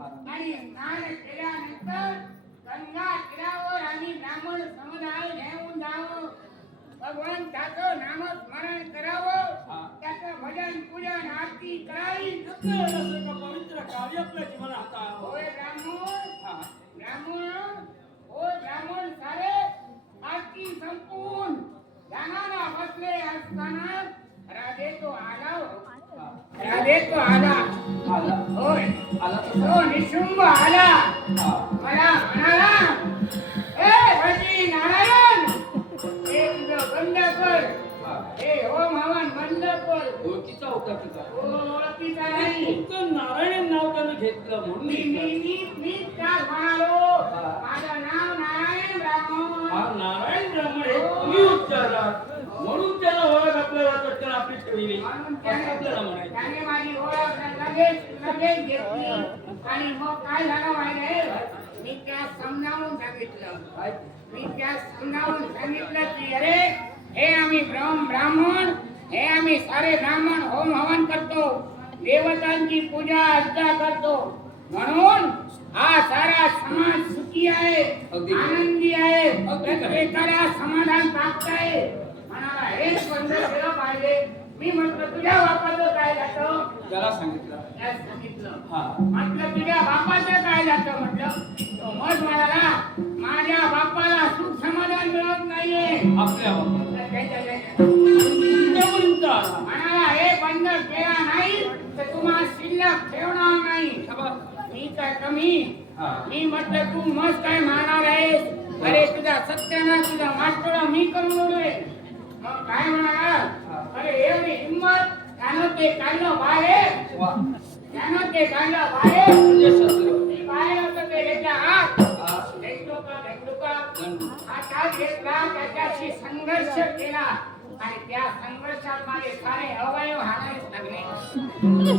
आणि स्नान केल्यानंतर गंगा तीरावर आणि ब्राह्मण समुदाय घेऊन जावं. भगवंताचं नामस्मरण करावं. त्याचं भजन पूजन आरती करावी. पवित्र कार्य आपल्या. होय ब्राह्मण. हा. ब्राह्मण. होय ब्राह्मण सारे. आरती संपून ध्यानाला बसले असताना तो निशुंभ आला. हा. मला म्हणाला ए भजी नारायण. हे तुझं बंद कर हा. हे बंद कर ओळखीचा होता तिचा ओळखीचा नाही फक्त नारायण नाव त्यानं घेतलं म्हणून मी मी घेतलं. मी मी त्यास म्हणालो. माझं नाव नारायण हा ब्राह्मण नारायण ब्राह्मण हे तुम्ही उच्चारलात म्हणून त्याला ओळख आपल्याला आपली ठेवली असं आपल्याला म्हणायचं. त्याने माझी ओळख लगेच लगेच घेतली आणि मग काय झालं माहिती मी त्यास समजावून सांगितलं? मी त्यास समजावून सांगितलं की अरे हे आम्ही ब्रह्म ब्राह्मण हे आम्ही सारे ब्राह्मण होम हवन करतो देवतांची पूजा अर्चा करतो म्हणून हा सारा समाज सुखी आहे. आनंदी आहे. प्रत्येकाला समाधान प्राप्त आहे म्हणाला हेच बंद केलं पाहिजे मी म्हटलं तुझ्या बापाचं काय जातं? त्याला सांगितलं. सांगितलं. हा. म्हटलं तुझ्या बापाचं काय जातं? म्हटलं. तो मग म्हणाला माझ्या बापाला सुख समाधान मिळत नाहीये. आपल्या म्हणाला हे बंद केला नाही तर तुम्हाला शिल्लक ठेवणार नाही. मी काय कमी. मी म्हटलं तू मस्त काय मारणार आहेस? अरे तुझा सत्याना तुझा मास्टर मी करून मग काय म्हणाला? अरे एवढी हिंमत त्यानं ते काढलं बाहेर वा. त्यानं ते काढलं बाहेर म्हणजे शस्त्र. मी बाहेर होतं ते याच्या हात हा. ढेंडोका ढेंडोका दंडू. हातात घेतला त्याच्याशी संघर्ष केला आणि त्या संघर्षात माझे सारे अवयव हाणायला लागले म्हणजे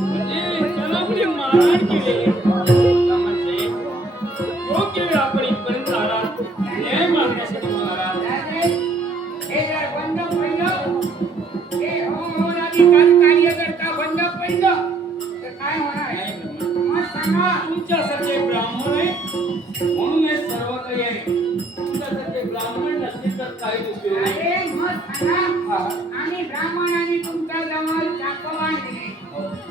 तुमच्यासारखे ब्राह्मण आहे म्हणून हे सर्व काही आहे. तुमच्यासारखे ब्राह्मण नसतील तर काही उपयोग हा. आम्ही ब्राह्मणांनी तुमच्या जवळ चाकवान दिले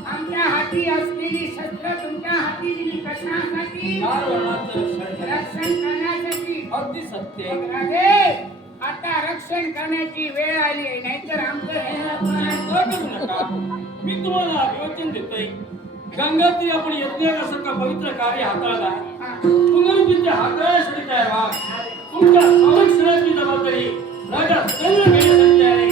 आमच्या हाती असलेली शस्त्र तुमच्या हाती दिली कशासाठी? रक्षण करा. रक्षण करण्यासाठी. अगदी सत्य राजे आता रक्षण करण्याची वेळ आली. आहे नाहीतर आमचं हे मी तुम्हाला अभिवचन देतोय. गंगात्री आपण यज्ञासारखं पवित्र कार्य हाताळला ते हाताळण्यासाठी तयार व्हा. तुमच्या संरक्षणाची जबाबदारी राजा सैन्य घेण्यासाठी आहे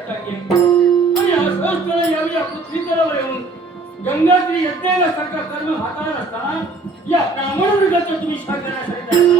आणि अस्वस्थ यावी या पृथ्वी येऊन गंगात्री यज्ञाला सारखा कर्म हाताळत असताना या ब्राह्मण वर्गाचा तुम्ही शाळ करण्यासाठी